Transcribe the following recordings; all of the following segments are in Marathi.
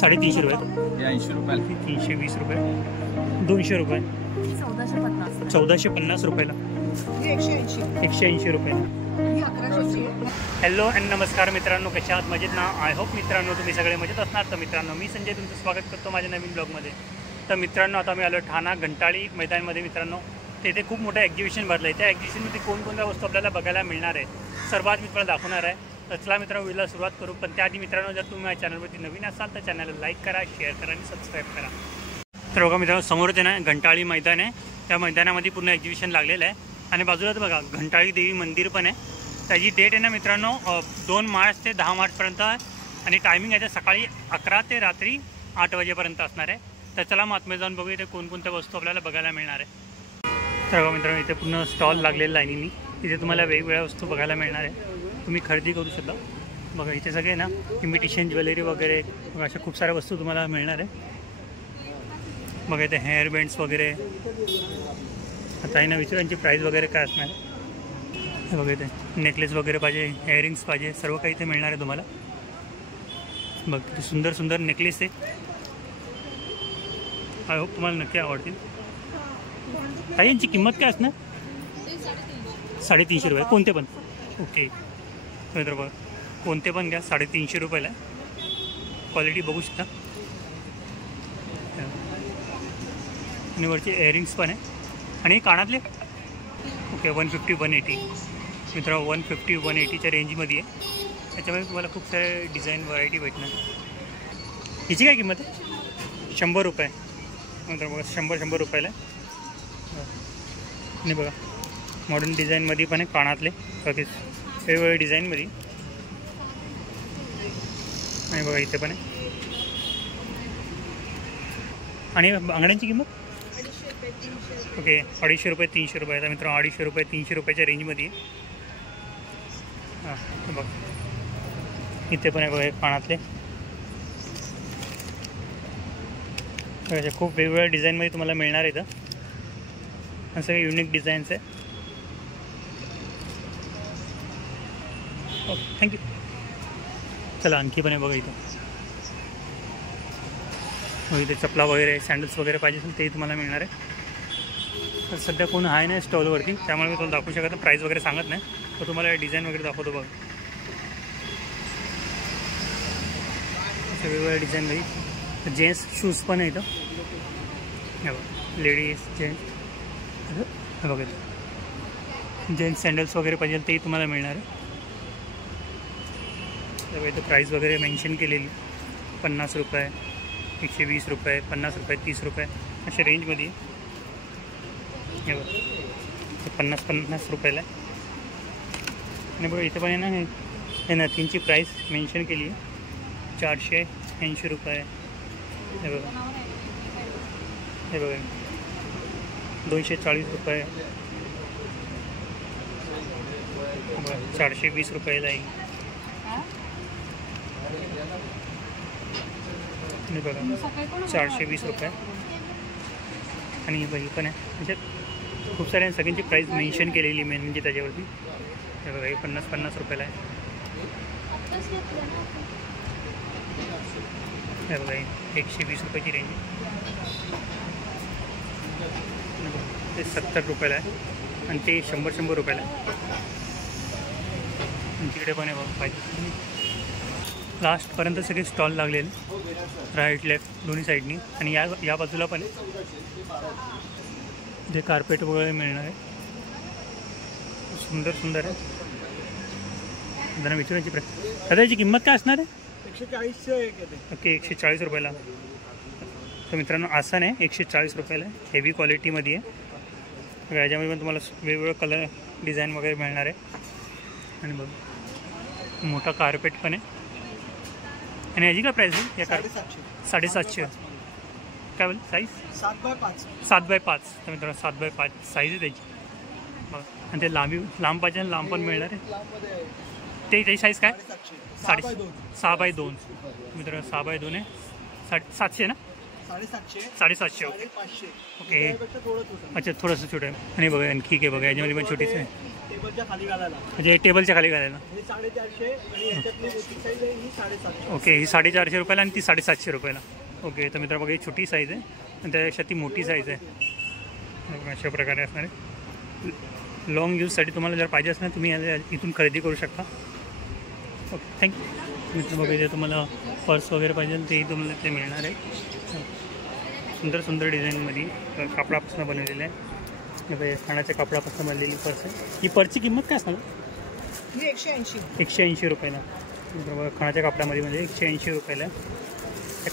350 रुपये, 80 रुपयाला, 320 रुपये, 200 रुपये, 1450 रुपयाला, 180 रुपये. हॅलो अँड नमस्कार मित्रांनो, कशा आहात? मजेत ना? आय होप मित्रांनो तुम्ही सगळे मजेत असणार. तर मित्रांनो मी संजय तुमचं स्वागत करतो माझ्या नवीन ब्लॉगमध्ये. तर मित्रांनो आता मी आलो ठाणा घंटाळी मैदानमध्ये. मित्रांनो तेथे खूप मोठं एक्झिबिशन भरलं आहे. त्या एक्झिबिशनमध्ये कोणकोणत्या वस्तू आपल्याला बघायला मिळणार आहे सर्वात मी तुम्हाला दाखवणार आहे. तर चला मित्रांनो व्हिडिओला सुरुवात करू. पण त्याआधी मित्रांनो जर तुम्ही माझ्या चॅनलवरती नवीन असाल तर चॅनलला लाईक करा, शेअर करा आणि सबस्क्राईब करा. तर बघा मित्रांनो समोरच आहे ना घंटाळी मैदान आहे. त्या मैदानामध्ये पूर्ण एक्झिबिशन लागलेलं आहे आणि बाजूला तर बघा घंटाळी देवी मंदिर पण आहे. त्याची डेट आहे ना मित्रांनो 2 मार्च ते 10 मार्चपर्यंत आणि टायमिंग आहे सकाळी 11 ते रात्री 8 वाजेपर्यंत असणार आहे. तर चला मग आतमध्ये जाऊन बघूया इथे कोणकोणत्या वस्तू आपल्याला बघायला मिळणार आहे. तर बघा मित्रांनो इथे पूर्ण स्टॉल लागलेला लाईनीनी. इथे तुम्हाला वेगवेगळ्या वस्तू बघायला मिळणार आहे, तुम्ही खरेदी करू शकता. बघा इथे सगळे ना इमिटेशन ज्वेलरी वगैरे बघा अशा खूप साऱ्या वस्तू तुम्हाला मिळणार आहे. बघा इथे हेअर बँड्स वगैरे. आता आहे ना विचारांची प्राईस वगैरे काय असणार आहे. हे बघा इथे नेकलेस वगैरे पाहिजे, हेअरिंग्स पाहिजे, सर्व काही इथे मिळणार आहे तुम्हाला. बघ किती सुंदर सुंदर नेकलेस आहे. आय होप तुम्हाला नक्की आवडतील. ताई यांची किंमत काय असणार? 350 रुपये. कोणते पण? ओके तर बघा कोणते पण घ्या, 350 रुपयाला. क्वालिटी बघू शकता. आणि वरचे इयरिंग्स पण आहे आणि कानातले ओके 150-180 मित्रांनो 150-180च्या रेंजमध्ये आहे. त्याच्यामध्ये तुम्हाला खूप सारे डिझाईन व्हरायटी भेटणार. हिची काय किंमत आहे? 100 रुपये. नंतर बघा 100 रुपयाला. आणि बघा मॉडर्न डिझाईनमध्ये पण आहे कानातले वेगवेगळ्या डिझाईनमध्ये. आणि बघा इथे पण आहे. आणि बांगड्यांची किंमत ओके 250 रुपये 300 रुपये. आता मित्रांनो 250 रुपये 300 रुपयाच्या रेंजमध्ये आहे. हां बघ इथे पण आहे बघा कानातले. खूप वेगवेगळ्या डिझाईनमध्ये तुम्हाला मिळणार आहे इथं. आणि सगळे युनिक डिझाईन्स आहे. Okay thank you. चला आणखी पण आहे बघा इथं. इथे चपला वगैरे सँडल्स वगैरे पाहिजे असेल तेही तुम्हाला मिळणार आहे. तर सध्या कोण आहे नाही स्टॉलवरती, त्यामुळे मी तुम्हाला दाखवू शकत प्राईस वगैरे सांगत नाही. तर तुम्हाला डिझाईन वगैरे दाखवतो बघा. वेगवेगळ्या डिझाईनमध्ये जेंट्स शूज पण आहे इथं. हे बघा लेडीज जेंट्स हे बघा जेंट्स सँडल्स वगैरे पाहिजे तेही तुम्हाला मिळणार आहे. तेव्हा इथं प्राईस वगैरे मेन्शन केलेली 50 रुपये 120 रुपये 50 रुपये 30 रुपये अशा रेंजमध्ये. हे बघा 50 रुपयाला. आणि बघा इथं पण आहे ना हे नथींची प्राईस मेन्शन केली आहे 480 रुपये. हे बघा 240 रुपये. बघा 420 रुपयाला आहे. आणि बघा 420 रुपये. आणि बघा पण आहे म्हणजे खूप साऱ्या सगळ्यांची प्राईस मेन्शन केलेली मेन म्हणजे त्याच्यावरती. हे बघा हे 50 रुपयाला आहे. हे बघा 120 रुपयाची रेंज. ते 70 रुपयाला आहे आणि ते 100 रुपयाला आहे. आणि तिकडे पण आहे बघा पाहिजे लास्टपर्यंत सगळे स्टॉल लागलेले राईट लेफ्ट दोन्ही साईडनी. आणि या बाजूला पण आहे जे कार्पेट वगैरे मिळणार आहे. सुंदर सुंदर आहे. जरा विचारायची दादा याची किंमत काय असणार आहे? 140 ओके 140 रुपयाला. तर मित्रांनो आसन आहे 140 रुपयाला. हेवी क्वालिटीमध्ये आहे. याच्यामध्ये पण तुम्हाला वेगवेगळं कलर डिझाईन वगैरे मिळणार आहे. आणि बघ मोठा कार्पेट पण आहे. आणि याची काय प्राईस आहे? या 750 काय बोल साईज? 7x5. तर मित्रांनो 7x5 साईज आहे त्याची. बघ आणि ते लांब पाहिजे लांब पण मिळणार आहे. त्याची साईज काय? 6x2 मित्रांनो 6x2 आहे. 700 ना 750 750 550 ओके. त्यापेक्षा थोडं छोटं अच्छा थोडंसं छोटं आहे. आणि बघा आणखी आहे बघा याच्यामध्ये पण छोटीच आहे. टेबलच्या खाली घालायला म्हणजे टेबलच्या खाली घालायला. हे 450 आणि याच्यातली मोठी साईज आहे ही 750. ओके ही 450 रुपयाला आणि ती 750 रुपयाला. ओके तर मित्र बघा ही छोटी साईज आहे आणि त्यापेक्षा ती मोठी साईज आहे. अशा प्रकारे असणार आहे. लॉंग यूजसाठी तुम्हाला जर पाहिजे असणार तुम्ही इथून खरेदी करू शकता. Okay thank you. मित्र बघा इथे तुम्हाला पर्स वगैरे पाहिजे तेही तुम्हाला ते मिळणार आहे. सुंदर सुंदर डिझाईनमध्ये कापडापासून बनवलेलं आहे. हे बघा खाण्याच्या कापडापासून बनलेली पर्स आहे. ही पर्सची किंमत काय असणार? ही 180. 180 रुपयाला. मित्र बघा खाण्याच्या कापडामध्ये म्हणजे 180 रुपयाला आहे.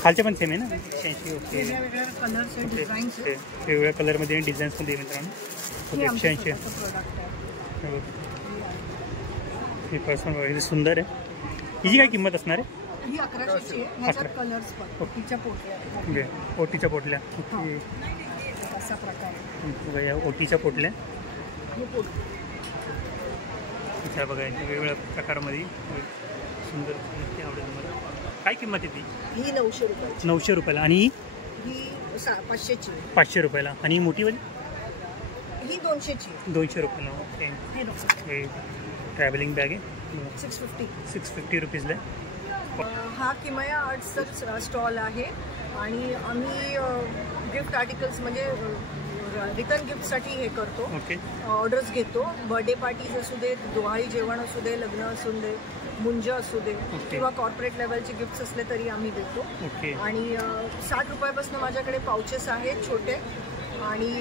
खालचे पण सेम आहे ना 180. ओके वेगवेगळ्या कलर्स आणि डिझाईन्स ओके वेगवेगळ्या कलरमध्ये आणि डिझाईन्समध्ये मित्रांनो. ओके 180 प्रोडक्ट आहे. ही पर्सन वगैरे सुंदर आहे. हिची काय किंमत असणार आहे? ही 1100ची आहे. ह्याच्यात कलर्स पण ओटीच्या पोटल्या ओके ओटीच्या पोटल्या. ओके असा प्रकार आहे. बघा या ओटीच्या पोटल्या. हे पोट इथे बघा वेगवेगळ्या प्रकारामध्ये सुंदर नक्की आवडेल तुम्हाला. काय किंमत आहे ती? ही 900 रुपयाची. 900 रुपयाला. आणि ही ही 500ची. 500 रुपयाला. आणि ही मोठीवाली ही 200ची. 200 रुपयाला. ओके हे हे ट्रॅव्हलिंग बॅग आहे 650. 650 रुपीजला आहे. हा किमया आर्ट्सचा स्टॉल आहे आणि आम्ही गिफ्ट आर्टिकल्स म्हणजे रिटर्न गिफ्टसाठी हे करतो. ओके ऑर्डर्स घेतो. बर्थडे पार्टीज असू देत, दिवाळी जेवण असू दे, लग्न असू दे, मुंज असू दे किंवा कॉर्पोरेट लेवलचे गिफ्ट्स असले तरी आम्ही देतो. ओके आणि 60 रुपयापासून माझ्याकडे पाउचेस आहेत छोटे आणि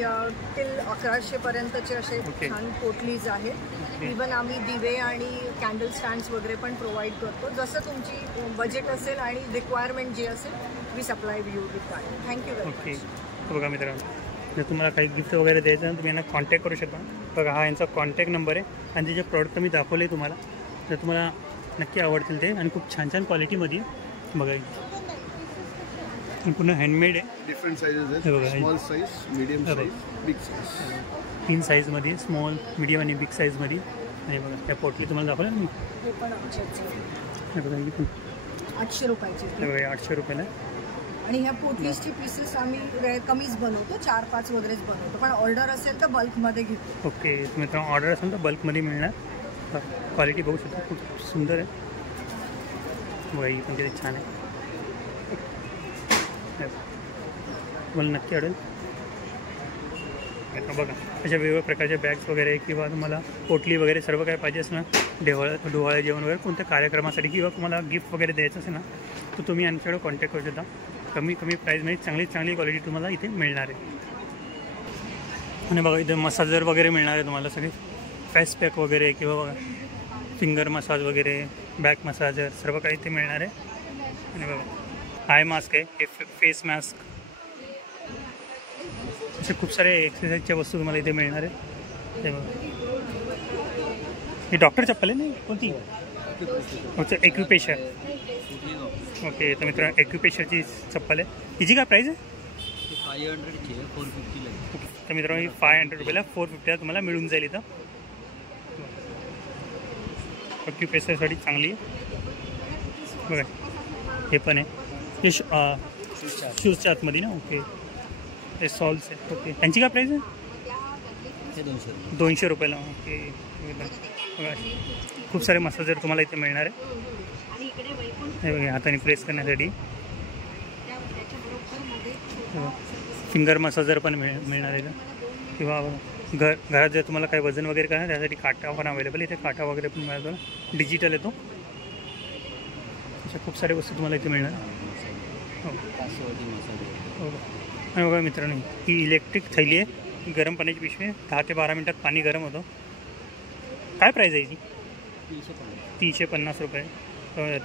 टिल 1100 पर्यंतचे असे ओके. छान पोटलीज आहेत. इवन आम्ही दिवे आणि कॅन्डल स्टँड्स वगैरे पण प्रोव्हाइड करतो. जसं तुमची बजेट असेल आणि रिक्वायरमेंट जे असेल we supply you with that. Thank you very okay much. बघा मित्रांनो जर तुम्हाला काही गिफ्ट वगैरे द्यायचं आहे तुम्ही यांना कॉन्टॅक्ट करू शकता. बघा हा यांचा कॉन्टॅक्ट नंबर आहे आणि जे प्रॉडक्ट मी दाखवले तुम्हाला तर तुम्हाला नक्की आवडतील ते आणि खूप छान छान क्वालिटीमध्ये बघा. पूर्ण हँडमेड आहे. डिफरंट साइजेस हे बघा. आहेत. स्मॉल साइज, मीडियम हे बघा. Size, big size. 3 साईजमध्ये स्मॉल मीडियम आणि बिग साईजमध्ये. आणि बघा त्या पोटली तुम्हाला दाखवलं ना मी. हे पण आमच्याच आहे. हे बघा ही पण 800 रुपयाची. हे बघा 800 रुपयाला. आणि ह्या पोटलीसची पीसेस आम्ही कमीच बनवतो. 4-5 वगैरेच बनवतो. पण ऑर्डर असेल तर बल्कमध्ये घेतो. ओके मित्रांनो ऑर्डर असेल तर बल्कमध्ये मिळणार. क्वालिटी बघू शकता खूप सुंदर आहे. बघा ही पण किती छान आहे. तुम्हाला नक्की आवडेल. बघा अशा वेगवेगळ्या प्रकारच्या बॅग्स वगैरे किंवा तुम्हाला पोटली वगैरे सर्व काय पाहिजे असेल ना डोहाळे जेवण वगैरे कोणत्या कार्यक्रमासाठी किंवा तुम्हाला गिफ्ट वगैरे द्यायचं असेल ना तर तुम्ही आमच्याकडे कॉन्टॅक्ट करू शकता. कमी प्राईजमध्ये चांगली क्वालिटी तुम्हाला इथे मिळणार आहे. आणि बघा इथे मसाजर वगैरे मिळणार आहे तुम्हाला सगळे फेस पॅक वगैरे किंवा बघा फिंगर मसाज वगैरे बॅक मसाजर सर्व काही इथे मिळणार आहे. आणि बघा आय मास्क आहे हे फेस मास्क असे खूप सारे एक्सरसाइजच्या वस्तू तुम्हाला इथे मिळणार आहे. ते बघा ही डॉक्टर चप्पल आहे ना कोणती? Okay acupressure. ओके तर मित्र ॲक्युप्रेशरची चप्पल आहे. हिची काय प्राईस आहे? 500 450 ओके तर मित्रांनो ही 500 रुपयाला 450 तुम्हाला मिळून जाईल इथं. ॲक्युप्रेशरसाठी चांगली आहे. बघा हे पण आहे हे शूजच्या आतमध्ये ना. ओके हे सॉल्स आहे. ओके त्यांची काय प्राईस आहे? 200 रुपयाला. ओके बघा खूप सारे मसाजर तुम्हाला इथे मिळणार आहे. हे बघा हाताने प्रेस करण्यासाठी फिंगर मसाजर पण मिळणार आहे. किंवा घरात जर तुम्हाला काही वजन वगैरे करणार त्यासाठी काटा पण अवेलेबल आहे. इथे काटा वगैरे पण मिळतो ना डिजिटल येतो. अशा खूप साऱ्या वस्तू तुम्हाला इथे मिळणार. हो आणि बघा मित्रांनो ही इलेक्ट्रिक थैली आहे. गरम पाण्याची पिशवी आहे. 10 ते 12 मिनटात पाणी गरम होतं. काय प्राईज आहे याची? 350 रुपये.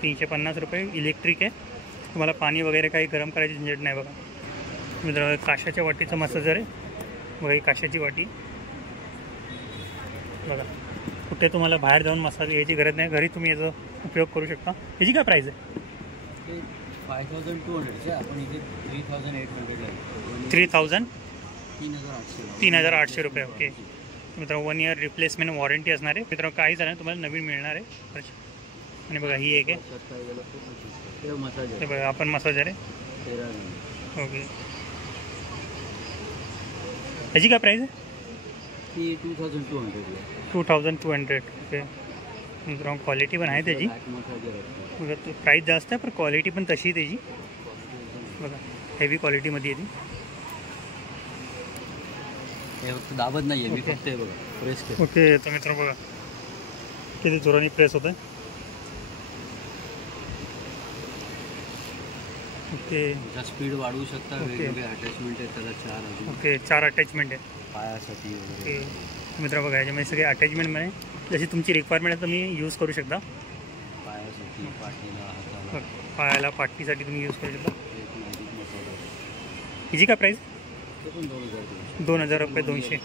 350 रुपये इलेक्ट्रिक आहे. तुम्हाला पाणी वगैरे काही गरम करायची झंझट नाही. बघा मित्रांनो काशाच्या वाटीचं मसाजर आहे. बघा ही काशाची वाटी. बघा कुठे तुम्हाला बाहेर जाऊन मसाज घ्यायची गरज नाही. घरी तुम्ही याचा उपयोग करू शकता. याची काय प्राईज आहे? 5200 आपण इथे 3800 3000 3800 रुपये. ओके मित्रांनो 1 इयर रिप्लेसमेंट वॉरंटी असणार आहे. मित्रांनो काही झालं तुम्हाला नवीन मिळणार आहे. आणि बघा ही एक आहे. मसाज हे बघा आपण मसाजर आहे. ओके, याची काय प्राईस आहे? ती 2200 2200. ओके, मित्रांनो क्वालिटी पण आहे त्याची. बॅक मसाजर असतो. बघा तो प्राईस जास्त आहे पण क्वालिटी पण तशी त्याची. बघा हेवी क्वालिटीमध्ये आहे ती. हे फक्त दाबत नाही आहे, मी ओके. फक्त हे बघा प्रेस करतो. ओके, तर मित्रांनो बघा किती जोराने प्रेस होत आहे. ओके त्याचा स्पीड वाढवू शकता. ओके. वेगवेगळे अटॅचमेंट आहेत त्याला 4 अजून ओके, 4 अटॅचमेंट आहे. पायासाठी वगैरे. ओके मित्र बघा याच्यामध्ये सगळे अटॅचमेंटमध्ये जशी तुमची रिक्वायरमेंट आहे तुम्ही यूज करू शकता. पायासाठी, पाठीला, हाताला. पायाला पाठीसाठी तुम्ही यूज करू शकता. एक मॅजिक मसाला. हिची काय प्राईस? ते पण 2200. 2000 रुपये 200.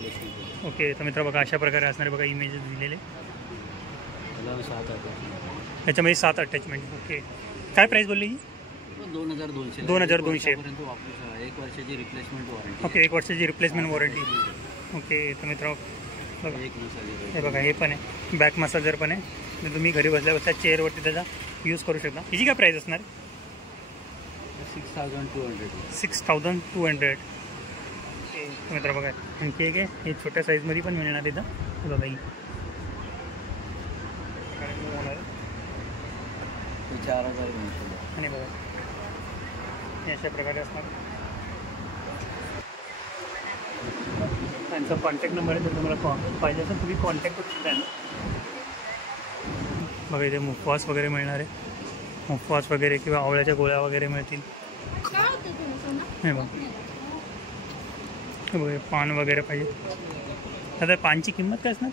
ओके, तर मित्र बघा अशा प्रकारे असणारे बघा इमेजेस दिलेले. त्याला 7 अटॅचमेंट. याच्यामध्ये 7 अटॅचमेंट. ओके, काय प्राईस बोलली ही? 2200. 2200. पर्यंत वापरू शकता. 1 वर्षाची रिप्लेसमेंट वॉरंटी. ओके, 1 वर्षाची रिप्लेसमेंट वॉरंटी. ओके, तर मित्र बघा एक मसाजर. हे बघा हे पण आहे, बॅक मसाजर पण आहे. तर तुम्ही घरी बसल्या बसल्या चेअरवरती त्याचा यूज करू शकता. हिची काय प्राईस असणार? 6200. 6200. ओके मित्र बघा आणखी एक आहे, हे छोट्या साईजमध्ये पण मिळणार इथं. हे बघा ही ते 4200. आणि बघा हे अशा प्रकारे असणार. त्यांचा कॉन्टॅक्ट नंबर आहे, तर तुम्हाला पाहिजे असेल तुम्ही कॉन्टॅक्ट करू शकता. बघा इथे मुखवास वगैरे मिळणार आहे. मुखवास वगैरे किंवा आवळ्याच्या गोळ्या वगैरे मिळतील. हे बघा हे बघा पान वगैरे पाहिजे. आता पानची किंमत काय असणार?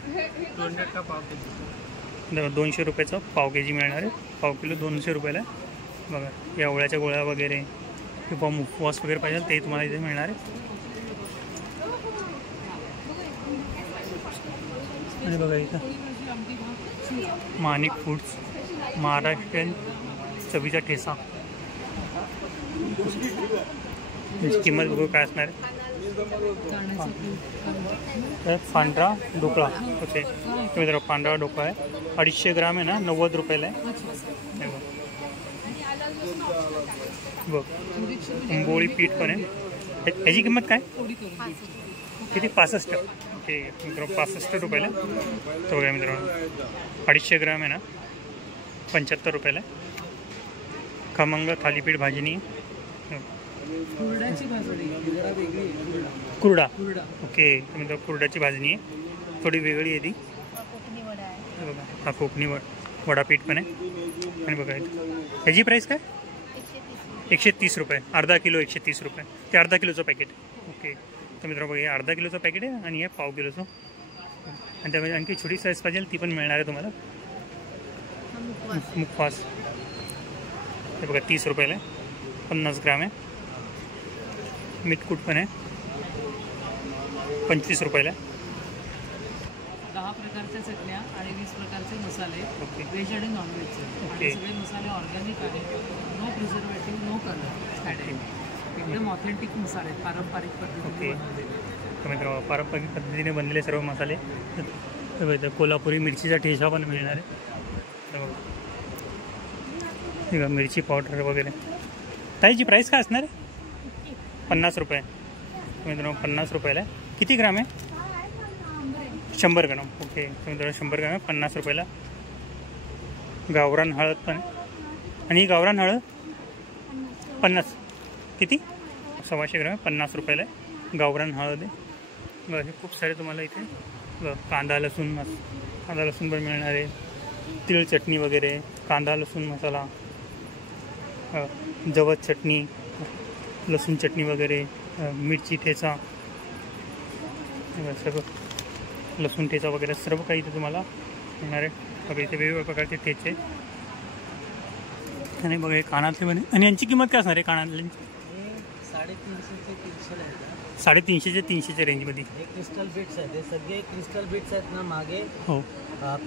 200 रुपयाचं पाव के जी मिळणार आहे. पाव किलो 200 रुपयाला आहे. बघा या आवळ्याच्या गोळ्या वगैरे किंवा मुखवास वगैरे पाहिजे ते तुम्हाला इथे मिळणार आहे. आणि बघा इथं माणिक फूड्स महाराष्ट्रीयन चवीचा ठेसा. याची किंमत बघू काय असणार आहे. तर पांढरा ढोकळा. ओके मित्र पांढरा ढोकळा आहे 250 ग्राम आहे ना 90 रुपयाला आहे. बघ आंबोळी पीठ पण आहे. याची किंमत काय किती? 65. ओके मित्र 65 रुपयाला. तर बघा मित्रांनो 250 ग्राम आहे ना 75 रुपयाला. खमंग थालीपीठ भाजणी कुरडा. ओके मित्र कुरड्याची भाजणी आहे थोडी वेगळी आहे ती. बघा हा कोकणी वडापीठ पण आहे. आणि बघा ह्याची प्राईस काय? 130 रुपये. अर्धा किलो 130 रुपये. ते अर्धा किलोचं पॅकेट. ओके तर मित्र बघा हे अर्धा किलोचं पॅकेट आहे आणि हे पाव किलोचं. आणि त्यामध्ये आणखी छोटी साईज पाहिजे ती पण मिळणार आहे तुम्हाला. मुखवास हे बघा 30 रुपयाला आहे 50 ग्राम आहे. मीठकूट पण आहे 25 रुपयाला. 10 प्रकारच्या चटण्या आणि 20 प्रकारचे मसाले. ओके व्हेज आणि नॉनव्हेजचे. ओके. आणि सगळे मसाले ऑर्गॅनिक आहेत. No preservative, no colour added. एकदम ऑथेंटिक मसाले आहेत, पारंपरिक पद्धतीने ओके. बनवलेले. तर मित्र पारंपरिक पद्धतीने बनलेले सर्व मसाले. तर बघा कोल्हापुरी मिरचीचा ठेसा पण मिळणार आहे. तर बघा ठीक आहे मिरची पावडर वगैरे. त्याची प्राईस काय असणार आहे? 50 रुपये. मित्रांनो 50 रुपयाला आहे. किती ग्राम आहे? 100 ग्राम. ओके मित्रांनो 100 ग्राम आहे 50 रुपयाला. गावरान हळद पण आहे. आणि ही गावरान हळद 50 किती? 125 ग्राम 50 रुपयाला आहे. गावरान हळद आहे. बघा हे खूप सारे तुम्हाला इथे कांदा लसूण कांदा लसूण पण मिळणार आहे. तिळ चटणी वगैरे कांदा लसूण मसाला जवस चटणी लसूण चटणी वगैरे मिरची ठेचा सगळं लसूण ठेचा वगैरे सर्व काही इथे तुम्हाला मिळणार आहे. बघा इथे वेगवेगळ्या प्रकारचे ठेचे. आणि बघा हे कानातले बने. आणि यांची किंमत काय असणार आहे कानातल्यांची? 350 ते 300 आहे. 350 ते 300च्या रेंजमध्ये. हे क्रिस्टल बीट्स आहेत. हे सगळे क्रिस्टल बीट्स आहेत ना. मागे हो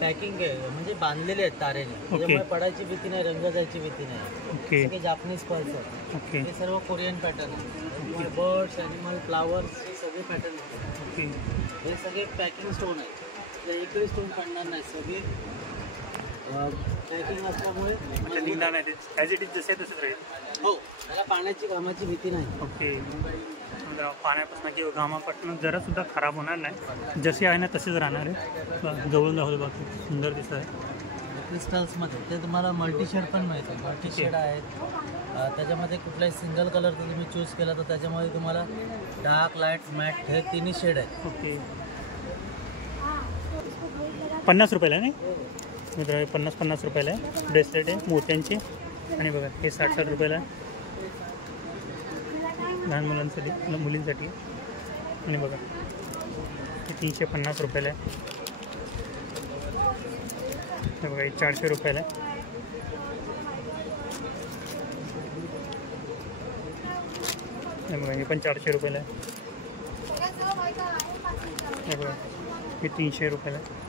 पॅकिंग आहे म्हणजे बांधलेले आहेत तारेने. त्यामुळे पडायची भीती नाही, रंग जायची भीती नाही. ओके सगळे जापनीज पर्स आहेत. ओके हे सर्व कोरियन पॅटर्न आहे. बर्ड्स ॲनिमल फ्लावर्स हे सगळे पॅटर्न आहेत. ओके हे सगळे पॅकिंग स्टोन आहेत. ते एकही स्टोन काढणार नाही. सगळे पॅकिंग असल्यामुळे निघणार नाही ते ॲज इट इज जसे तसंच राहील. हो, त्याला पाण्याची घामाची भीती नाही. ओके. समजा पाण्यापासून किंवा घामापासून जरा सुद्धा खराब होणार नाही, जसे आहे ना तसेच राहणार आहे. जवळून दाखवतो बाकी सुंदर दिसत आहे. क्रिस्टल्समध्ये ते तुम्हाला मल्टीशेड पण मिळते. मल्टीशेड आहेत त्याच्यामध्ये कुठलाही सिंगल कलर जर तुम्ही चूज केला तर त्याच्यामध्ये तुम्हाला डार्क, लाईट, मॅट हे तिन्ही शेड आहेत. ओके. 50 रुपयाला नाही मित्र, 50 रुपयाला आहे. ब्रेसलेट आहे मोत्यांचे. आणि बघा हे 60 रुपयाला आहे लहान मुलांसाठी, मुलींसाठी. आणि बघा हे 350 रुपयाला आहे. हे बघा हे 400 रुपयाला आहे. हे बघा हे पण 400 रुपयाला आहे. हे बघा हे 300 रुपयाला आहे.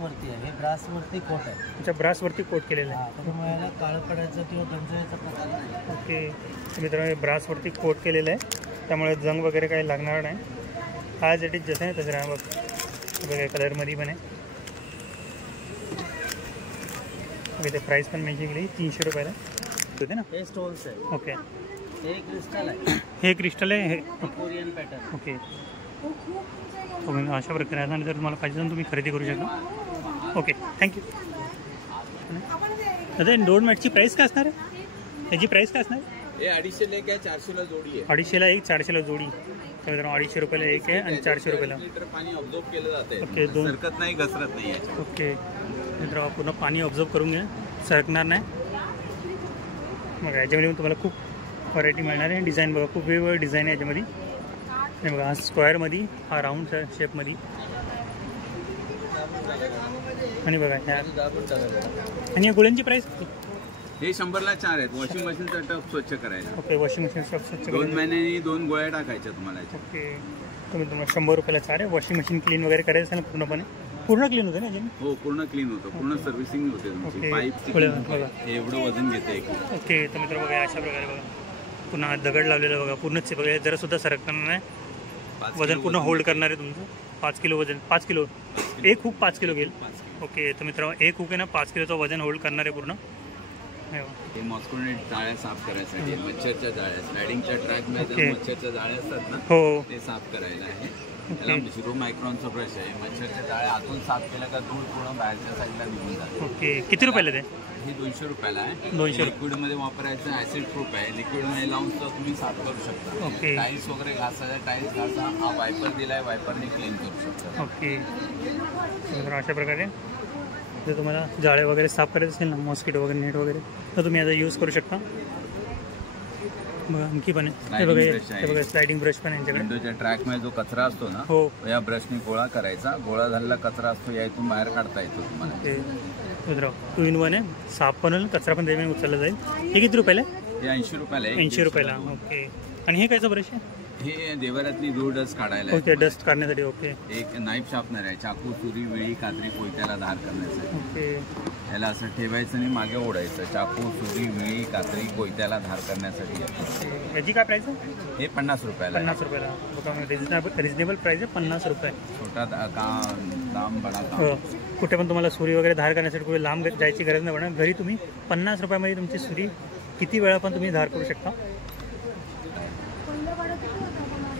वरती आहे, हे ब्रासवरती कोट आहे. त्याच्या ब्रासवरती कोट केलेलं आहे. त्याच्यामुळे याला काळं पडायचं किंवा गंजण्याचा प्रकार नाही. ओके. मित्रांनो हे ब्रासवरती कोट केलेलं आहे, त्यामुळे जंग वगैरे काही लागणार नाही. हा जटी जसं आहे तसं राहा. बघ बघा कलरमध्ये पण आहे. ओके. ते प्राईस पण मेन्शन केली 300 रुपयाला होते ना. हे स्टोन्स आहे. ओके. हे क्रिस्टल आहे. हे क्रिस्टल आहे. हे कोरियन पॅटर्न. ओके. अशा प्रकारे असणार जर तुम्हाला पाहिजे तर तुम्ही खरेदी करू शकता. Okay thank you. दादा दोन मॅटची प्राईस काय असणार आहे, त्याची प्राईस काय असणार आहे? हे 250 काय 400ला जोडी आहे. 250ला एक 400ला जोडी. तर मित्रांनो 250 रुपयाला एक आहे आणि 400 रुपयाला. लिटर पाणी ऑब्झर्व केलं जाते. ओके. दोन सरकत नाही, घसरत नाही याच्यात. ओके. मित्रांनो पूर्ण पाणी ऑब्झर्व करून घ्या, सरकणार नाही. मग याच्यामध्ये तुम्हाला खूप व्हरायटी मिळणार आहे. डिझाईन बघा खूप वेगवेगळे डिझाईन आहे याच्यामध्ये. आणि बघा हा स्क्वेअरमध्ये, हा राऊंड शेपमध्ये. आणि बघा ह्या आणि या गोळ्यांची प्राईस. हे 100ला 4 आहेत. वॉशिंग मशीनचा टप स्वच्छ करायला. ओके. वॉशिंग मशीन स्वच्छ 2 महिन्यांनी 2 गोळ्या टाकायच्या तुम्हाला. ओके. तुम्हाला 100 रुपयाला 4 आहे. वॉशिंग मशीन क्लीन वगैरे करायचं असेल ना पूर्णपणे, पूर्ण क्लीन होतं ना याच्याने. हो पूर्ण क्लीन होतं, पूर्ण सर्व्हिसिंग होते तुमची. ओके. पाईप बघा हे एवढं वजन घेते. ओके. तर मित्र बघा अशा प्रकारे बघा पुन्हा दगड लावलेलं बघा पूर्णच बघा, जरा सुद्धा सरकणार नाही. वजन पूर्ण होल्ड करणार आहे तुमचं. 5 किलो वजन. 5 किलो एक हुक 5 किलो घेईल. ओके. तर मित्रांनो एक हुक आहे ना 5 किलोचं वजन होल्ड करणार आहे पूर्ण. हे मॉस्कोनेट जाळ्या साफ करायसाठी, मच्छरच्या जाळ्या, स्लायडिंगच्या ट्रॅकमध्ये मच्छरच्या जाळ्या असतात ना, हो ते साफ करायला आहे. त्याला 0 मायक्रॉनचा ब्रश आहे. मच्छरच्या जाळ्या आतून साफ केल्या का धूळ पूर्ण बाहेरच्या साईडला निघून जाते. ओके. किती रुपयाला ते? हे 200 रुपयाला आहे. 200. लिक्विडमध्ये वापरायचं, ॲसिड प्रूफ आहे. लिक्विडमध्ये लावून तर तुम्ही साफ करू शकता. ओके. टाईल्स वगैरे घासायचा, टाईल्स घासा. हा वायपर दिला आहे, वायपरने क्लीन करू शकता. ओके. अशा प्रकारे जर तुम्हाला जाळे वगैरे साफ करायचं असेल ना, मॉस्किटो वगैरे नेट वगैरे, तर तुम्ही याचा यूज करू शकता. बघा आणखी पण आहे. हे बघा स्लायडिंग ब्रश पण आहे यांच्याकडे. विंडोच्या ट्रॅकमध्ये जो कचरा असतो ना, हो या ब्रशने गोळा करायचा. गोळा झालेला कचरा असतो यातून बाहेर काढता येतो तुम्हाला. ओके. मित्र 2 in 1 आहे. साफ पण होईल, कचरा पण त्याच्याने उचलला जाईल. हे किती रुपयाला आहे? हे 80 रुपयाला आहे. 80 रुपयाला. ओके. आणि हे कायचं ब्रश आहे? हे देवारातली धूळ डस्ट काढायला आहे. ओके. डस्ट काढण्यासाठी. ओके. एक नाईफ शार्पनर आहे. चाकू, सुरी, विळी, कात्री, कोयत्याला धार करण्यासाठी. ओके. याला असं ठेवायचं आणि मागे ओढायचं. चाकू, सुरी, विळी, कात्री, कोयत्याला धार करण्यासाठी. याची काय प्राईस आहे? हे 50 रुपयाला आहे. 50 रुपयाला. बघा रिजनेबल प्राईस आहे. 50 रुपये. छोटा दाम बडा हो. दाम. कुठे पण तुम्हाला सुरी वगैरे धार करण्यासाठी कुठे लांब जायची गरज नाही पडणार. घरी तुम्ही 50 रुपयामध्ये तुमची सुरी किती वेळा पण तुम्ही धार करू शकता.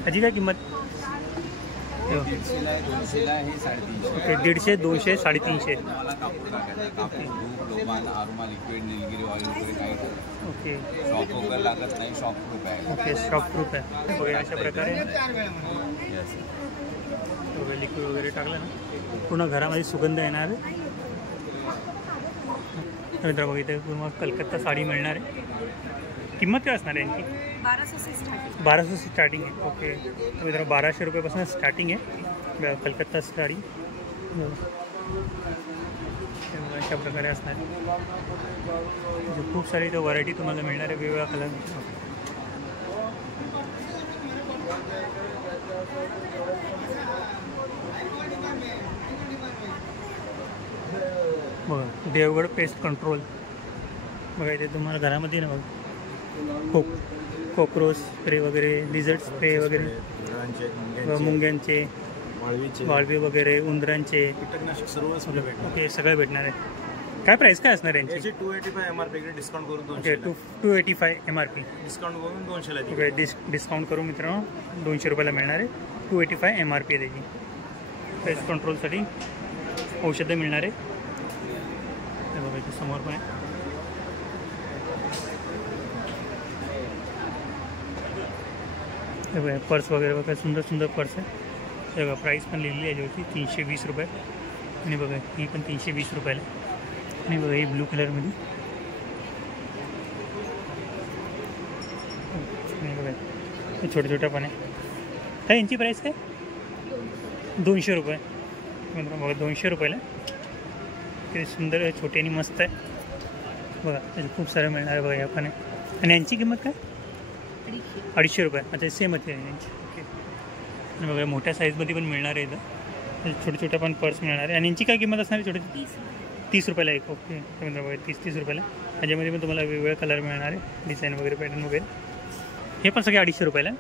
याची काय किंमत? 150 आहे, 200 आहे, हे 350. ओके. 150, 200, 350. तुम्हाला कापूर टाकायचं. कापूर, धूप, लोबान, आरोमा लिक्विड, निलगिरी ऑइल वगैरे काही टाकायचं. ओके. शॉप वगैरे लागत नाही. शॉप प्रूफ आहे. ओके. शॉप प्रूफ आहे. बघा अशा प्रकारे Yes. वगैरे लिक्विड वगैरे टाकलं ना पूर्ण घरामध्ये सुगंध येणार आहे. मित्र बघा इथे तुम्हाला कलकत्ता साडी मिळणार आहे. किंमत काय असणार आहे यांची? 1200 से स्टार्टिंग आहे. ओके. तर मित्रांनो 1200 रुपयापासून स्टार्टिंग आहे कलकत्ता साडी. अशा प्रकारे असणार आहे. खूप सारी इथं व्हरायटी तुम्हाला मिळणार आहे वेगवेगळ्या कलर. बघा देवगड पेस्ट कंट्रोल. बघा इथे तुम्हाला घरामध्ये ना बघा कॉक्रोच स्प्रे वगैरे, लिझर्ड स्प्रे वगैरे, मुंग्यांचे, वाळवी वगैरे, उंदरांचे, कीटकनाशक सर्व ओके सगळं भेटणार आहे. काय प्राईस काय असणार यांची? याची 285 MRP कडे डिस्काउंट करून ओके 200 285 MRP. डिस्काउंट करून 200 ला ओके डिस्काउंट करून मित्रांनो 200 रुपयाला मिळणार आहे. 285 MRP आहे त्याची. पेस्ट कंट्रोलसाठी औषधं मिळणार आहे. हे बघा इथे समोर पण आहे. हे बघा पर्स वगैरे बघा सुंदर सुंदर पर्स आहे. हे बघा प्राईस पण लिहिली आहे होती 320 रुपये. आणि बघा ही पण 320 रुपयाला. आणि बघा ही ब्लू कलरमध्ये. आणि बघा हे छोट्या छोट्या पण आहे. काय यांची प्राईस काय? 200 रुपये. बघा 200 रुपयाला. ते सुंदर आहे, छोटे आणि मस्त आहे. बघा त्याचे खूप सारे मिळणार आहे बघा या पण आहे. आणि यांची किंमत काय? 250 रुपये. अच्छा सेम होते यांची. ओके. आणि बघा मोठ्या साईजमध्ये पण मिळणार आहे इथं. छोटे छोट्या पण पर्स मिळणार आहे. आणि यांची काय किंमत असणार आहे? छोटे 30 रुपयाला एक. ओके त्यामध्ये बघा 30 रुपयाला. त्याच्यामध्ये पण तुम्हाला वेगवेगळे कलर मिळणार आहे, डिझाईन वगैरे पॅटर्न वगैरे. हे पण सगळे 250 रुपयाला.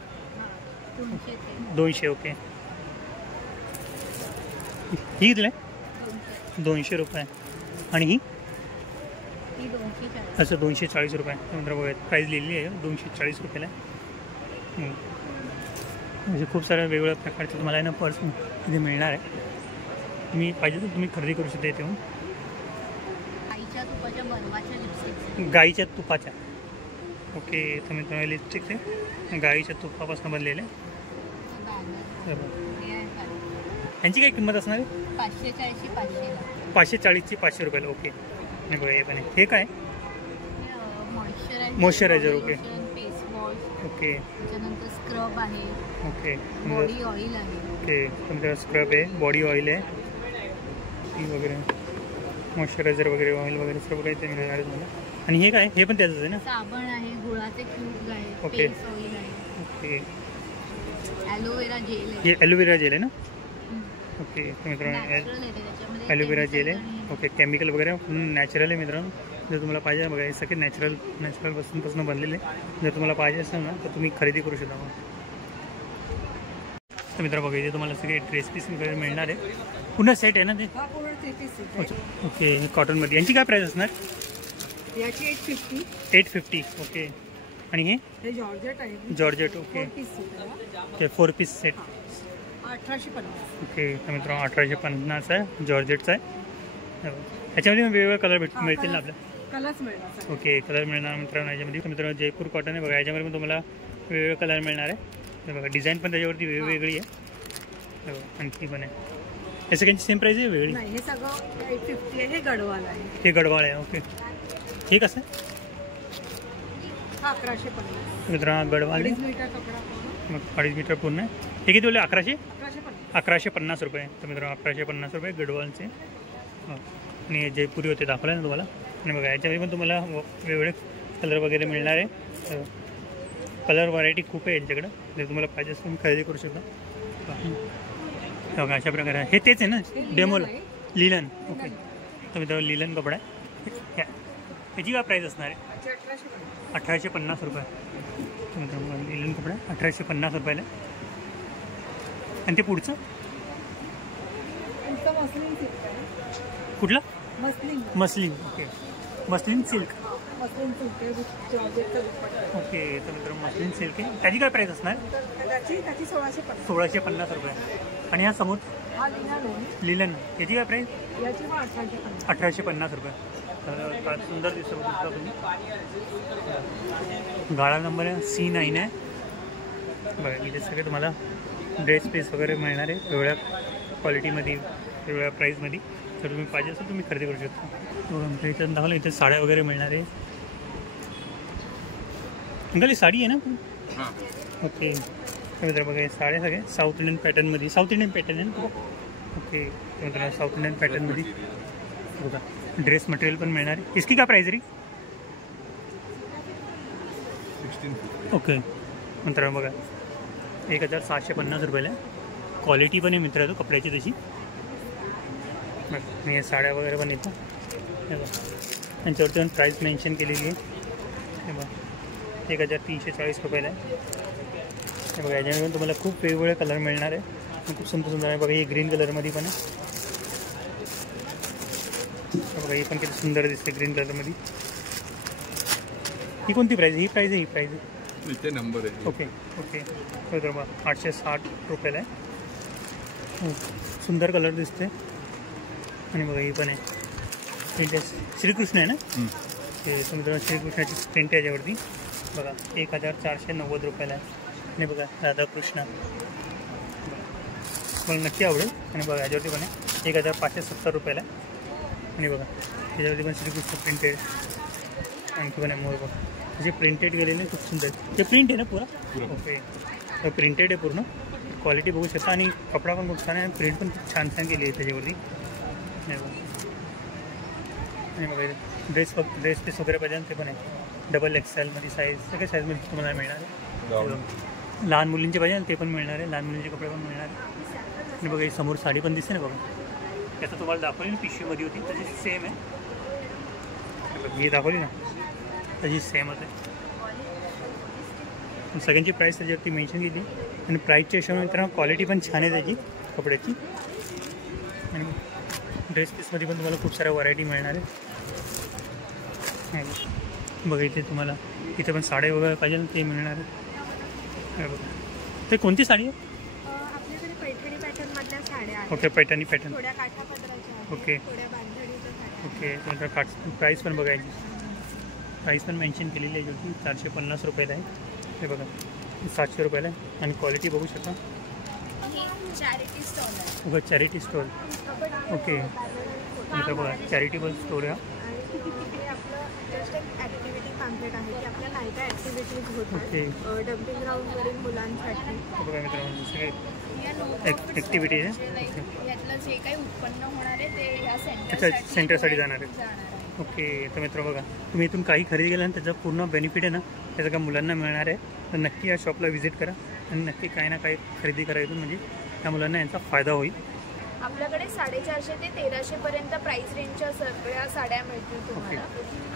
200. ओके. ही कितीला आहे? 200 रुपये. आणि ही असं 240 रुपये. त्यानंतर बघा प्राईस लिहिली आहे 240 रुपयाला. म्हणजे खूप साऱ्या वेगवेगळ्या प्रकारचे तुम्हाला आहे ना पर्स इथे मिळणार आहे. तुम्ही पाहिजे तर तुम्ही खरेदी करू शकता इथे येऊन. गाईच्या तुपाच्या. ओके तुम्ही तुम्हाला लिपस्टिक आहे गाईच्या तुपापासून बनलेले. यांची काय किंमत असणार आहे? 540 500 रुपयाला. ओके. नाही बघा हे पण आहे. हे काय? मॉइश्चरायझर. ओके ओके त्याच्यानंतर स्क्रब आहे. ओके बॉडी ऑइल आहे. ओके तुमचं स्क्रब आहे, बॉडी ऑइल आहे वगैरे, मॉइश्चरायझर वगैरे, ऑइल वगैरे सर्व काही ते मिळणार आहे तुम्हाला. आणि हे काय? हे पण त्याचंच आहे ना? साबण आहे, गुळाचे क्यूब आहे, ओके. फेस ऑइल आहे, ओके. ॲलोवेरा जेल आहे. हे ॲलोवेरा जेल आहे ना? हम्म. ओके तर मित्रांनो नॅचरल आहे त्याच्यामध्ये. ॲलोवेरा जेल chemical आहे. आणि- ओके केमिकल वगैरे नॅचरल आहे मित्रांनो. जर तुम्हाला पाहिजे बघा हे सगळे नॅचरल वस्तूंपासून बनलेले. जर तुम्हाला पाहिजे असेल ना तर तुम्ही खरेदी करू शकता. तर मित्र बघा इथे तुम्हाला सगळे ड्रेस पीस वगैरे मिळणार आहे. पुन्हा सेट आहे ना ते? ओके हे कॉटनमध्ये. यांची काय प्राईस असणार? याची 850. 850. ओके. आणि हे जॉर्जेट आहे. जॉर्जेट. ओके 4 piece set आहे. ते 4 पीस सेट. 1850. ओके तर मित्रांनो 1850 आहे. जॉर्जेटचा आहे. याच्यामध्ये वेगवेगळे कलर मिळतील ना आपल्याला? कलर्स मिळणार. ओके कलर मिळणार मित्रांनो याच्यामध्ये. मित्रांनो जयपूर कॉटन आहे बघा. याच्यामध्ये पण तुम्हाला वेगवेगळे कलर मिळणार आहे. हे बघा डिझाईन पण त्याच्यावरती वेगवेगळी आहे. हे बघा आणखी पण आहे. हे सगळ्यांची सेम प्राईस आहे वेगळी? नाही हे सगळं 850 आहे. हे गडवाल आहे. हे गडवाळ आहे. ओके हे कसं आहे? हा 1150. मित्रांनो गडवाल 2.5 मीटर कपडा पूर्ण. मग 2.5 मीटर पूर्ण आहे. हे किती बोलले? 1150. 1150 रुपये. तर मित्रांनो 1150 रुपये गडवालचे. आणि जयपुरी होते दाखवले ना तुम्हाला. आणि बघा याच्यामध्ये पण तुम्हाला वेगवेगळे कलर वगैरे मिळणार आहे. कलर व्हरायटी खूप आहे यांच्याकडं. जर तुम्हाला पाहिजे असेल तुम्ही खरेदी करू शकता. बघा अशा प्रकारे हे तेच आहे ना डेमोला? लिलन. ओके तर मित्रांनो लिलन कपडा आहे. याची काय प्राईस असणार आहे? 1850 रुपये. मित्रांनो लिलन कपडा 1850 रुपयाला. आणि ते पुढचं मस्लिन सिल्क आहे. कुठलं? Muslin. Muslin. Okay muslin silk. Muslin silk आहे. जॉर्जेटचा दुपट्टा. ओके तर मित्रांनो मस्लिन सिल्क आहे. त्याची काय प्राईस असणार? त्याची 1650. 1650 रुपये. आणि ह्या समोर हा लिनन आहे. लिलन याची काय प्राईस? याची पण 1850. 1850 रुपये. तर फार सुंदर दिसतो बघता तुम्ही. गाळा नंबर आहे C9 आहे. बघा इथे सगळे तुम्हाला ड्रेस पीस वगैरे मिळणार आहे वेगवेगळ्या क्वालिटीमध्ये, वेगवेगळ्या प्राईजमध्ये. तर तुम्ही पाहिजे असेल तुम्ही खरेदी करू शकता. आमच्या इथं दाखवलं इथे साड्या वगैरे मिळणार आहे. अंकल ही साडी आहे ना? ओके तर बघा हे साड्या सगळे साऊथ इंडियन पॅटर्नमध्ये. साऊथ इंडियन पॅटर्न आहे ना? ओके तर साऊथ इंडियन पॅटर्नमध्ये बघा ड्रेस मटेरियल पण मिळणार आहे. इसकी काय प्राईस रे? 1650. ओके मित्रांनो बघा 1750 रुपयाला. क्वालिटी पण आहे मित्रांनो कपड्याची तशी. हे साड्या वगैरे पण येतं. हे बघा त्यांच्यावरती पण प्राईस मेन्शन केलेली आहे. हे बघा 1340 रुपयाला आहे. हे बघा याच्यामध्ये तुम्हाला खूप वेगवेगळे कलर मिळणार आहे. खूप सुंदर सुंदर आहे. बघा हे ग्रीन कलरमध्ये पण आहे. बघा ही पण किती सुंदर दिसते ग्रीन कलरमध्ये. ही कोणती प्राईज? ही प्राईज आहे, ही प्राईज आहे. इथे नंबर आहे. Okay okay. तर बघा 860 रुपयाला आहे. सुंदर कलर दिसते. आणि बघा ही पण आहे, हे श्रीकृष्ण आहे ना, ते समुद्र श्रीकृष्णाची प्रिंट आहे याच्यावरती. बघा 1490 रुपयाला आहे. आणि बघा राधाकृष्ण मला नक्की आवडेल. आणि बघा याच्यावरती पण आहे 1570 रुपयाला आहे. आणि बघा त्याच्यावरती पण श्रीकृष्ण प्रिंटेड. आणखी पण आहे मोर बघा, जे प्रिंटेड गेलेले खूप सुंदर. ते प्रिंट आहे ना पुरा? ओके, प्रिंटेड आहे पूर्ण. क्वालिटी बघू शकता आणि कपडा पण खूप छान आहे. प्रिंट पण खूप छान छान केली आहे त्याच्यावरती. आणि बघा ड्रेस पीस वगैरे पाहिजे ते पण आहे. डबल एक्सेलमध्ये साईज, सगळ्या साईजमध्ये तुम्हाला मिळणार आहे. लहान मुलींचे पाहिजे ते पण मिळणार आहे, लहान मुलींचे कपडे पण मिळणार आहे. आणि बघा ही समोर साडी पण दिसते ना बघा, त्याचं तुम्हाला दाखवली ना पिशवीमध्ये होती तशी सेम आहे. ही दाखवली ना तशी सेमच आहे. सगळ्यांची प्राईस त्याच्यावरती मेन्शन केली. आणि प्राईसच्या हिशोबाने तर क्वालिटी पण छान आहे त्याची कपड्याची. आणि ड्रेस पीसमध्ये पण तुम्हाला खूप साऱ्या व्हरायटी मिळणार आहे. बघा इथे तुम्हाला इथे पण साड्या वगैरे पाहिजे ना ते मिळणार आहे. बघा ते कोणती साडी आहे? आपल्याकडे पैठणी पॅटर्नमधल्या साड्या आहेत. Okay Paithani pattern. थोड्या काठापदराच्या आहेत, ओके थोड्या बांधणीच्या साड्या. ओके. नंतर प्राईस पण बघायची, प्राईस पण मेन्शन केलेली आहे ज्योती. 450 रुपयाला आहे. हे बघा 700 रुपयाला आहे. आणि क्वालिटी बघू शकता. चॅरिटी स्टॉल आहे. बघा चॅरिटी स्टॉल. ओके नंतर बघा चॅरिटेबल स्टोर आहे. हे आपलं जस्ट एक ॲक्टिव्हिटी पॅम्पलेट आहे की आपल्या काय काय ॲक्टिव्हिटीज होतात डम्पिंग ग्राउंडवरील मुलांसाठी. बघा मित्रांनो सगळे ॲक्टिव्हिटी आहे. यातलं जे काही उत्पन्न होणार आहे ते या अच्छा सेंटरसाठी जाणार आहे. ओके. तर मित्र बघा तुम्ही इथून काही खरेदी केलं ना त्याचा पूर्ण बेनिफिट आहे ना त्याचं का मुलांना मिळणार आहे. तर नक्की या शॉपला व्हिजिट करा आणि नक्की काही ना काही खरेदी करा इथून, म्हणजे त्या मुलांना यांचा फायदा होईल. आपल्याकडे 450 ते 1300 पर्यंत प्राइस रेंजच्या सगळ्या साड्या मिळतील तुम्हाला.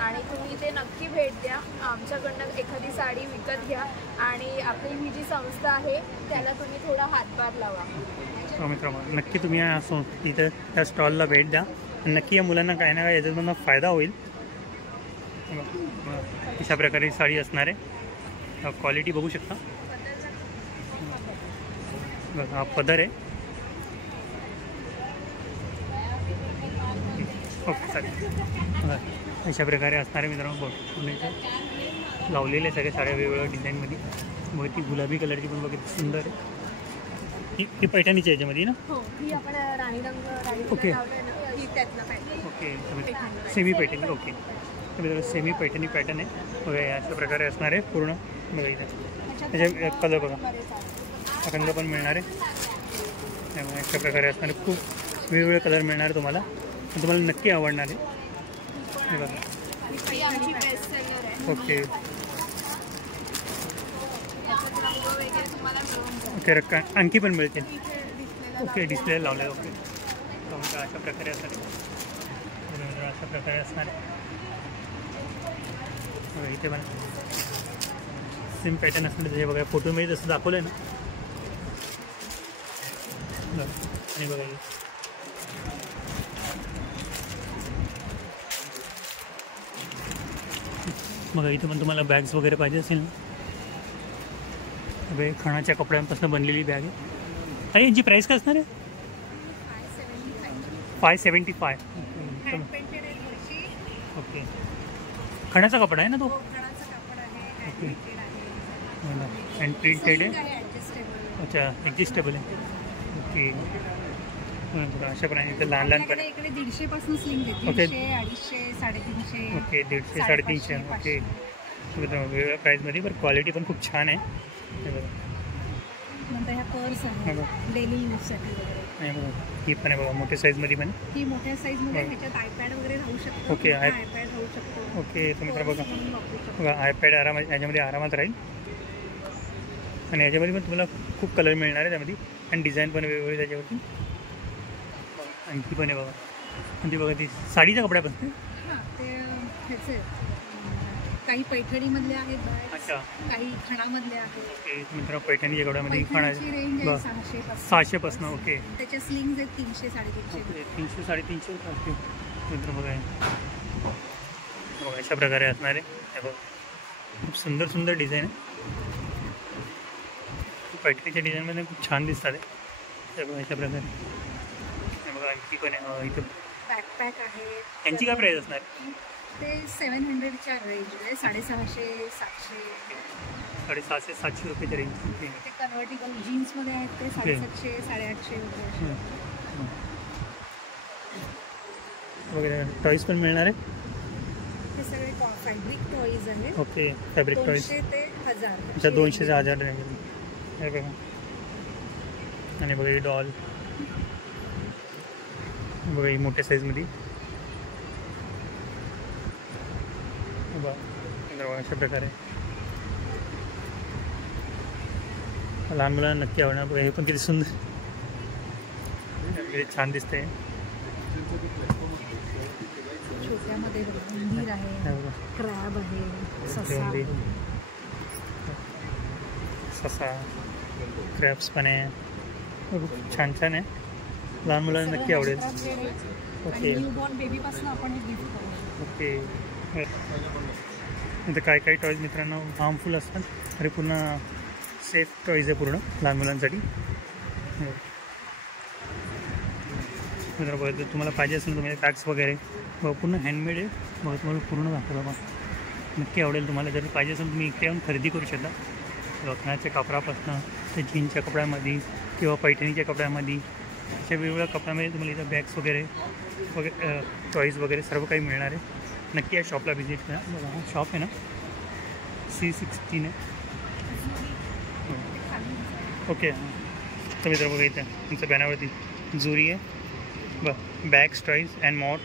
आणि तुम्ही ते नक्की भेट द्या. आमच्याकडनं एखादी साडी विकत घ्या आणि आपली ही जी संस्था आहे त्याला तुम्ही थोडा हातभार लावा. मित्रांनो नक्की तुम्ही इथं त्या स्टॉलला भेट द्या आणि नक्की या मुलांना काही ना काही याच्यातून फायदा होईल. अशा प्रकारे साडी असणार आहे. क्वालिटी बघू शकता. बघा हा पदर आहे. ओके चालेल. अशा प्रकारे असणार आहे मित्रांनो. बघ इथे लावलेले सगळे साड्या वेगवेगळ्या डिझाईनमध्ये. मग ती गुलाबी कलरची पण बघितली सुंदर आहे. ही पैठणीची याच्यामध्ये ना? हो ही आपण राणी रंग okay okay semi Paithani. Okay तर सेमी पैठणी पॅटर्न आहे. बघा अशा प्रकारे असणार आहे पूर्ण. बघा इथे त्याचे कलर बघा रंग पण मिळणार आहे. त्यामुळे अशा प्रकारे असणार आहे. खूप वेगवेगळे कलर मिळणार आहे तुम्हाला, तुम्हाला नक्की आवडणार आहे. हे बघा ओके ओके रक्का आणखी पण मिळतील. ओके डिस्प्ले लावले. ओके तर अशा प्रकारे असणार आहे. अशा प्रकारे असणार आहे. बघा इथे पण सेम पॅटर्न असणार आहे. बघा फोटोमध्ये जसं दाखवलं आहे ना. आणि बघा बघा इथे पण तुम्हाला बॅग्स वगैरे पाहिजे असेल ना. बघा खणाच्या कपड्यांपासून बनलेली बॅग आहे. आणि यांची प्राईस काय असणार आहे? 575. ओके खणाचा कपडा आहे ना तो? ओके अँड प्रिंटेड आहे. अच्छा ॲडजस्टेबल आहे. ओके अशा प्रकारे इथे लहान लहान पण इकडे 150 पासून स्लिंग आहे. ओके 250, 350, 350. ओके 150, 350. ओके वेगवेगळ्या प्राईजमध्ये पण क्वालिटी पण खूप छान आहे. नंतर ह्या पर्स आहे डेली यूजसाठी वगैरे. नाही बघा ही पण आहे बघा मोठ्या साईजमध्ये पण. ही मोठ्या साईजमध्ये ह्याच्यात आयपॅड वगैरे राहू शकतो. ओके आयपॅड राहू शकतो. ओके तुम्ही बघा बघा आयपॅड आरामात याच्यामध्ये आरामात राहील. आणि याच्यामध्ये पण तुम्हाला खूप कलर मिळणार आहे त्यामध्ये आणि डिझाईन पण वेगवेगळे त्याच्यावरती. आणखी पण आहे बघा. आणि ती बघा ती साडीच्या कपड्यापासून ते ह्याचे काही पैठणीमधले आहेत. अच्छा काही खणामधले आहेत. ओके मित्र पैठणीच्या कपड्यामध्ये पैठणीची रेंज आहे 600 600 पासून. ओके त्याच्या स्लिंग्स आहेत 300, 350. 300, 350. ओके मित्र बघा अशा प्रकारे असणार आहे. हे बघा खूप सुंदर सुंदर डिझाईन आहे. पैठणीच्या डिझाईनमध्ये खूप छान दिसतात आहे. हे बघा अशा प्रकारे. हे बघा आणखी पण आहे इथं बॅकपॅक आहे. यांची काय प्राईस असणार? ते 700च्या रेंज आहे. 650 700. 650-700 रुपयाच्या रेंज. ते कन्व्हर्टेबल जीन्समध्ये आहेत ते 750 850 वगैरे. वगैरे टॉईज पण मिळणार आहे. हे सगळे फॅब्रिक टॉईज आहेत. ओके फॅब्रिक टॉईज 200 ते 1000. अच्छा 200 ते 1000 रेंज. हे बघा आणि बघा ही डॉल बघा ही मोठ्या साईजमध्ये बघा अशा प्रकारे. लहान मुलांना नक्की आवडणार. बघा हे पण किती सुंदर छान दिसते. छोट्यामध्ये उंदीर आहे, क्रॅब आहे, ससा क्रॅब्स पण आहे. छान छान आहे. लहान मुलांना नक्की आवडेल. ओके न्यूबॉर्न बेबीपासून आपण हे गिफ्ट करू. ओके इथं काय काही टॉईज मित्रांनो हार्मफुल असतात. अरे पूर्ण सेफ टॉईज आहे पूर्ण लहान मुलांसाठी. मित्रांनो बघा तुम्हाला पाहिजे असेल तुम्ही पॅक्स वगैरे बघा पूर्ण हँडमेड आहे. बघा तुम्हाला पूर्ण दाखवलं बघा नक्की आवडेल तुम्हाला. जर पाहिजे असेल तुम्ही इकडे येऊन खरेदी करू शकता. लोखंडाच्या कपड्यापासून ते जीन्सच्या कपड्यामध्ये किंवा पैठणीच्या कपड्यामध्ये अशा वेगवेगळ्या कपड्यामध्ये तुम्हाला इथं बॅग्स वगैरे टॉईज वगैरे सर्व काही मिळणार आहे. नक्की या शॉपला व्हिजिट करा. बघा हा शॉप आहे ना C16 आहे. ओके तर मित्र बघा इथं तुमच्या बॅनरवरती जुरी आहे बघ बॅग्स टॉईज अँड मॉड.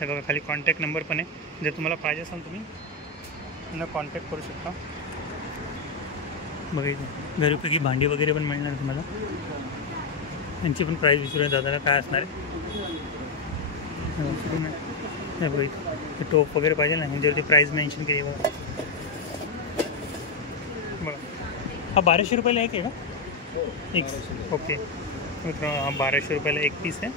हे बघा खाली कॉन्टॅक्ट नंबर पण आहे. जर तुम्हाला पाहिजे असेल तुम्ही त्यांना कॉन्टॅक्ट करू शकता. बघा इथे घरपैकी भांडी वगैरे पण मिळणार तुम्हाला. त्यांची पण प्राईस विचारूया दादाला काय असणार आहे. हे बघा इथे टोप वगैरे पाहिजे ना ह्यांच्यावरती प्राईस मेन्शन केली बघा. बघा हा 1200 रुपयाला एक आहे का एक. ओके मित्रांनो हा 1200 रुपयाला एक पीस आहे.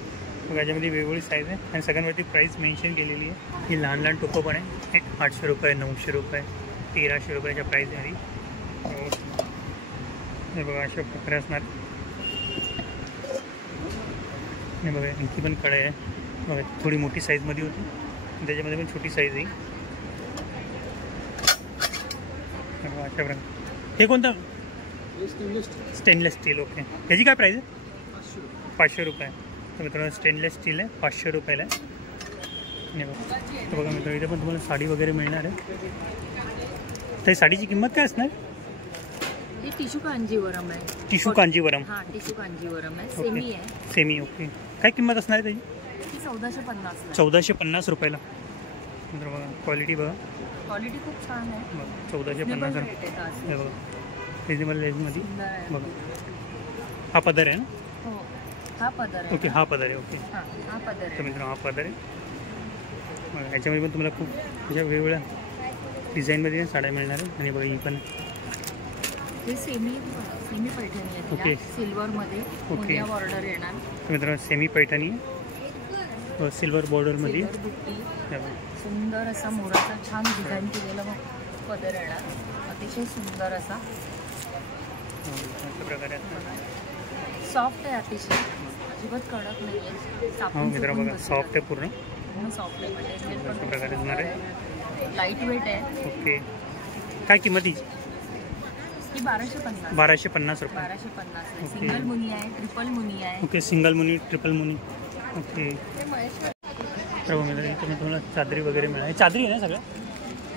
मग याच्यामध्ये वेगवेगळी साईज आहे आणि सगळ्यांवरती प्राईस मेन्शन केलेली आहे. ही लहान लहान टोपं पण आहे. 800 रुपये 900 रुपये 1300 रुपयाच्या प्राईस आहे. हे बघा अशा प्रकारे असणार. हे बघा आणखी पण कडे आहे बघा थोडी मोठी साईजमध्ये होती त्याच्यामध्ये पण छोटी साईज आहे. अशा प्रकारे हे कोणतं स्टेनलेस स्टील. ओके ह्याची काय प्राईस आहे? 500 रुपये. तर मित्रांनो स्टेनलेस स्टील आहे 500 रुपयाला आहे. नाही बघा तर बघा मित्रांनो इथे पण तुम्हाला साडी वगैरे मिळणार आहे. तर साडीची किंमत काय असणार? ही टिशू कांजीवरम आहे. टिशू कांजीवरम. हां टिशू कांजीवरम आहे. सेमी आहे. सेमी. ओके काय किंमत असणार आहे त्याची? 1450. 1450 रुपयाला. मित्र बघा क्वालिटी बघा क्वालिटी खूप छान आहे. बघा 1450. हे बघा रिजनेबल रेंजमध्ये बघा. हा पदर आहे ना? हो हा पदर आहे. ओके हा पदर आहे. ओके हां हा पदर आहे. तर मित्रांनो हा पदर आहे. ह्याच्यामध्ये पण तुम्हाला खूप अशा वेगवेगळ्या डिझाईनमध्ये साड्या मिळणार आहे. आणि बघा ही पण हे सेमी पैठणी आहे. ओके. सिल्वरमध्ये ओके बॉर्डर येणार. तर मित्रांनो सेमी पैठणी सिल्वर बॉर्डरमध्ये सुंदर असा मोराचा छान डिझाईन केलेला पदर येणार. अतिशय सुंदर असा प्रकारे सॉफ्ट आहे. अतिशय अजिबात कडक नाही आहे. हो मित्रांनो बघा सॉफ्ट आहे पूर्ण सॉफ्ट आहे. मटेरियल पण प्रकारे असणार आहे. लाईट वेट आहे. ओके काय किंमत ही? 1250. 1250 रुपये. 1250 आहे. सिंगल मुनी आहे ट्रिपल मुनी आहे. ओके सिंगल मुनी ट्रिपल मुनी. ओके तर मित्रांनो इथे मी तुम्हाला चादरी वगैरे मिळाली. चादरी आहे ना सगळ्या?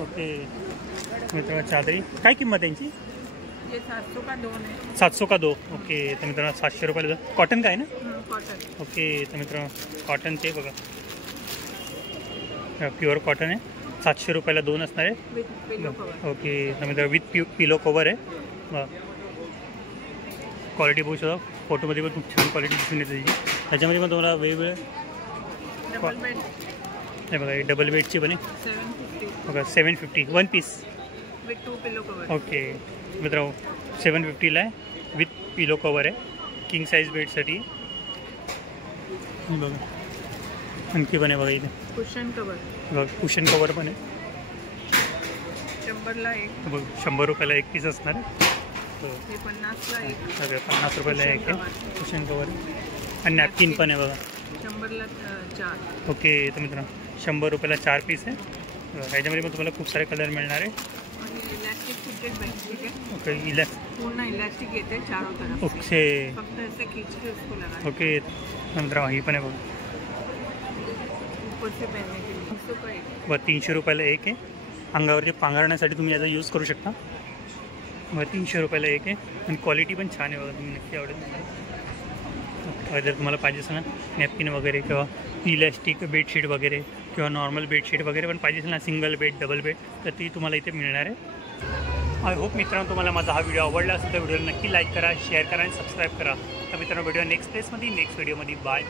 ओके मित्रांनो चादरी काय किंमत आहे यांची? 700 का 2 आहे. 700 का 2. ओके तर मित्रांनो 700 रुपयाला. कॉटन काय ना? कॉटन. ओके तर मित्रांनो कॉटनचे बघा प्युअर कॉटन आहे. 700 रुपयाला 2 असणार आहे. ओके तर मित्रांनो विथ पिलो कवर आहे. क्वालिटी बघू शकता. फोटोमध्ये पण खूप छान क्वालिटी दिसून येते त्याची. त्याच्यामध्ये पण तुम्हाला वेगवेगळे हे बघा डबल बेडची पण आहे बघा 750 1 piece with 2 pillow cover. Okay मित्रांनो 750ला आहे विथ पिलो कवर आहे. किंग साईज बेडसाठी बघा आणखी पण आहे बघा इथे. कुशन कवर बघ कुशन कवर पण आहे 100ला एक, बघ 100 रुपयाला एक पीस असणार आहे. हो. हे 50ला एक, सगळं 50 रुपयाला एक आहे कुशन कवर आणि नॅपकिन पण आहे बघा. 100ला 4. ओके तर मित्रांनो 100 रुपयाला 4 पीस आहे. ह्याच्यामध्ये पण तुम्हाला खूप सारे कलर मिळणार आहे. आणि इलास्टिक फिटेड बेडशीट है, ओके पूर्ण इलास्टिक येते चारों तरफ से. ओके फक्त ऐसे खींच के उसको लगाए ओके मित्रांनो ही पण आहे बघ. ऊपर से पहनने के लिए 300 का एक. व 300 रुपयाला एक आहे. अंगावरती पांघरण्यासाठी तुम्ही याचा यूज करू शकता. व 300 रुपयाला एक आहे आणि क्वालिटी पण छान आहे बघा. तुम्ही नक्की आवडेल तुम्हाला. जर तुम्हाला पाहिजे असेल ना नॅपकिन वगैरे किंवा इलॅस्टिक बेडशीट वगैरे किंवा नॉर्मल बेडशीट वगैरे पण पाहिजे असेल ना सिंगल बेड डबल बेड तर ती तुम्हाला इथे मिळणार आहे. आय होप मित्रांनो तुम्हाला माझा हा व्हिडिओ आवडला असेल तर व्हिडिओला नक्की लाईक करा, शेअर करा आणि सबस्क्राईब करा. तर मित्रांनो व्हिडिओ नेक्स्ट प्लेसमध्ये नेक्स्ट व्हिडिओमध्ये बाय.